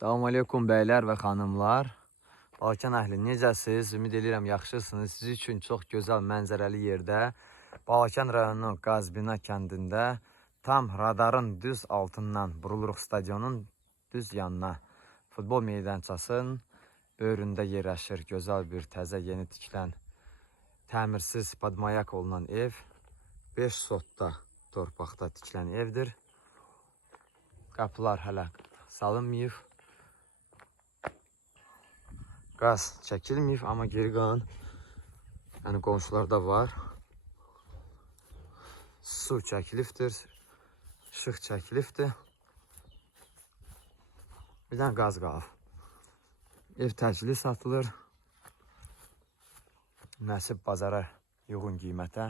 Salam aleykum bəylər və xanımlar. Balkan əhli necəsiz? Ümid edirəm yaxşısınız. Siz üçün çox gözəl mənzərəli yerdə Balkan rayonu Qazbina kəndində tam radarın düz altından Buruluq stadionun düz yanına futbol meydançasının böyründə yerləşir. Gözəl bir təzə yeni tikilən təmirsiz padmayak olunan ev 5 sotda torpaqda tikilən evdir. Qapılar hələ salınmayıb. Qaz çəkilməyib, amma geri qalan yəni qonşularda var. Su çəkilibdir, işıq çəkilibdir. Bir dənə qaz qalıb. Ev təcili satılır. Nəsib bazara uyğun qiymətə.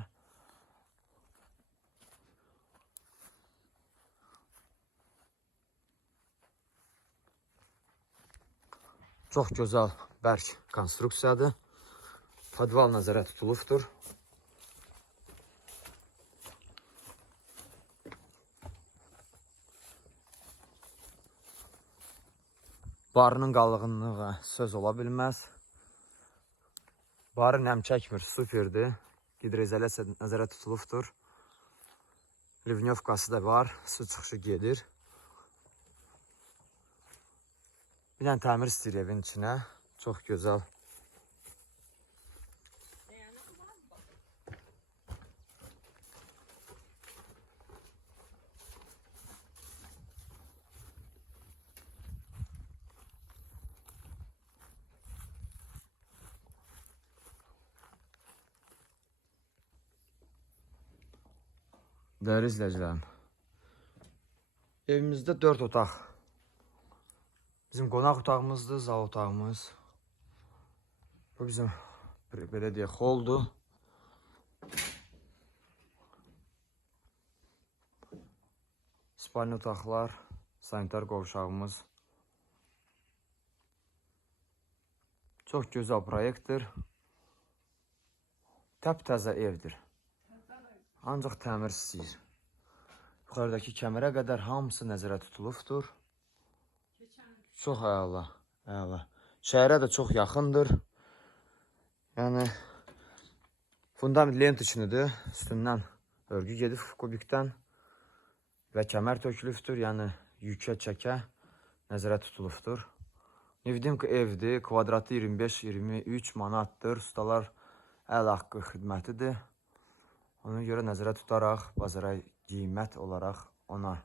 Çox gözəl, bərk konstruksiyadır. Podval nəzərə tutulubdur. Barının qalınlığı söz ola bilməz. Barı nəm çəkmir, superdir. Hidroizolyasiya nəzərə tutulubdur. Livnyovkası da var, su çıxışı gedir. Bir dənə təmir istəyir evin içinə. Çox gözəl. Dəyərli izləyicilərim, evimizdə 4 otaq. Bizim qonaq otağımızdır, zal otağımız. Bu bizim belə deyək, holdur. Spalni otaqlar, sanitar qovşağımız. Çox gözəl proyektdir. Təp-təzə evdir. Ancaq təmir istəyir. Yuxarıdakı kəmərə qədər hamısı nəzərə tutulubdur. Çox əla, əla. Şəhərə də çox yaxındır. Yəni, fundament lent üçünüdür. Üstündən örgü gedib kubikdən və kəmər tökülübdür. Yəni, yükə, çəkə nəzərə tutulubdur. Nevdimki evdir. Kvadratı 25-23 manatdır. Ustalar əl haqqı xidmətidir. Ona görə nəzərə tutaraq bazara qiymət olaraq ona